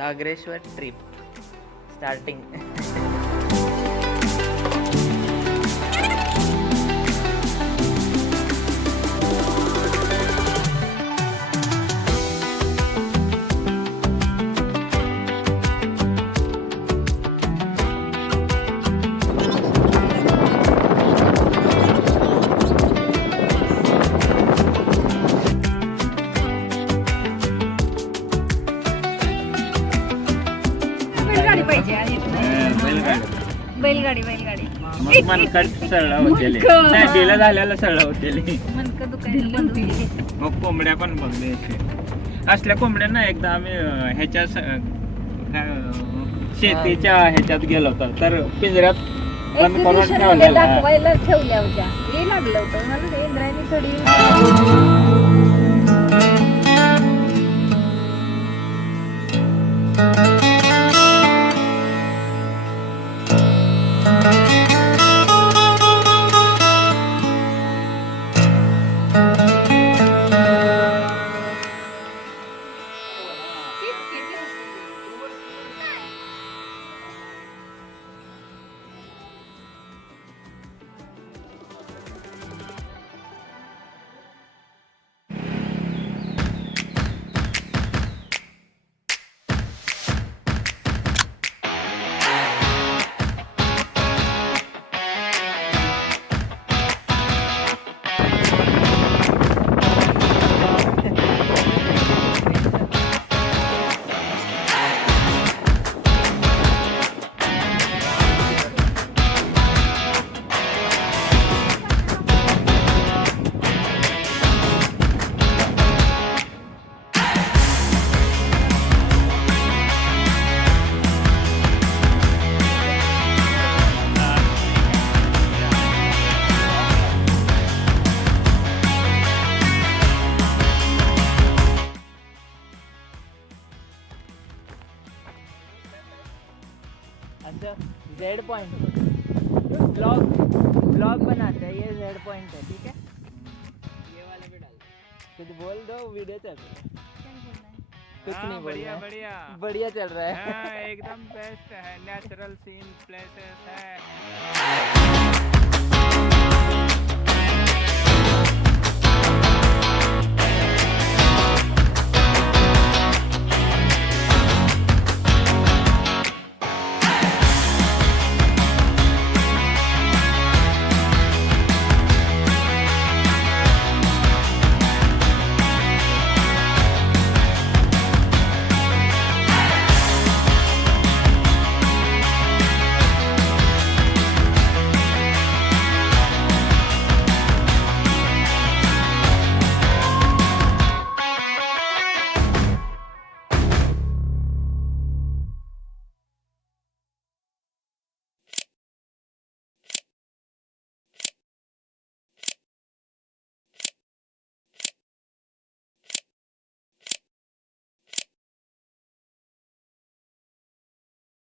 Sagareshwar trip starting. बैलगाडी सरळ होतेले दिलं झाल्याला सरळ होतेले. मग कोंबड्या पण बघले असल्या कोंबड्या ना. एकदा आम्ही ह्याच्या शेतीच्या ह्याच्यात गेलो होतो तर पिंजऱ्यात बंद करून दाखवायला ठेवल्या होत्या. हे लागलं होतं मला इंद्रायणी थोडी. जेड पॉइंट ब्लॉग बनाते हैं. ये जेड पॉइंट है. ठीक है ये वाला भी डाल कुछ बोल दो. वीडियो चल रहा है. कुछ नहीं. बढ़िया चल रहा है. एकदम बेस्ट है. नेचुरल सीन प्लेसेस है.